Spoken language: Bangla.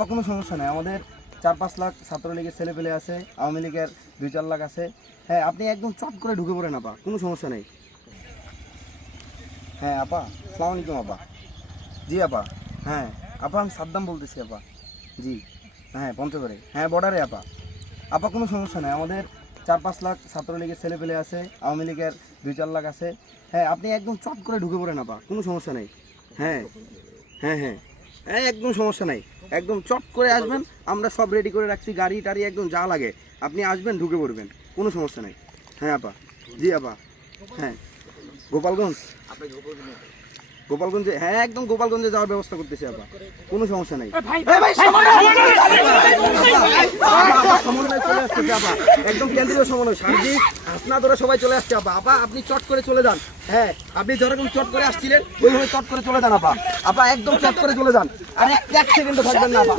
আপা কোনো সমস্যা নেই, আমাদের 4-5 লাখ ছাত্রলীগের ছেলে পেলে আছে, আওয়ামী লীগের 2-4 লাখ আছে। হ্যাঁ, আপনি একদম চট করে ঢুকে পড়েন আপা, কোনো সমস্যা নেই। হ্যাঁ আপা, আসসালামু আলাইকুম আপা। জি আপা। হ্যাঁ আপা, আমি সাদ্দাম বলতেছি আপা। জি হ্যাঁ, পঞ্চগড়ে, হ্যাঁ বর্ডারে আপা। আপা কোনো সমস্যা নেই, আমাদের 4-5 লাখ ছাত্রলীগের ছেলে পেলে আছে, আওয়ামী লীগের 2-4 লাখ আছে। হ্যাঁ, আপনি একদম চট করে ঢুকে পড়েন আপা, কোনো সমস্যা নেই। হ্যাঁ হ্যাঁ হ্যাঁ হ্যাঁ, একদম সমস্যা নাই, একদম চট করে আসবেন, আমরা সব রেডি করে রাখছি, গাড়ি টাড়ি একদম যা লাগে, আপনি আসবেন ঢুকে পড়বেন, কোনো সমস্যা নেই। হ্যাঁ আপা। জি আপা। হ্যাঁ গোপালগঞ্জ, গোপালগঞ্জে, হ্যাঁ একদম গোপালগঞ্জে যাওয়ার ব্যবস্থা করতেছি আপা, কোনো সমস্যা নেই। সমন্বয় চলে আসতেছে আপা, একদম কেন্দ্রীয় সমন্বয়, সার্বিক হাসনাত ওরা সবাই চলে আসছে আপা। আপা আপনি চট করে চলে যান। হ্যাঁ, আপনি যেরকম চট করে আসছিলেন ওইভাবে চট করে চলে যান আপা। আপা একদম চট করে চলে যান, আর এক সেকেন্ডও থাকবেন না আপা।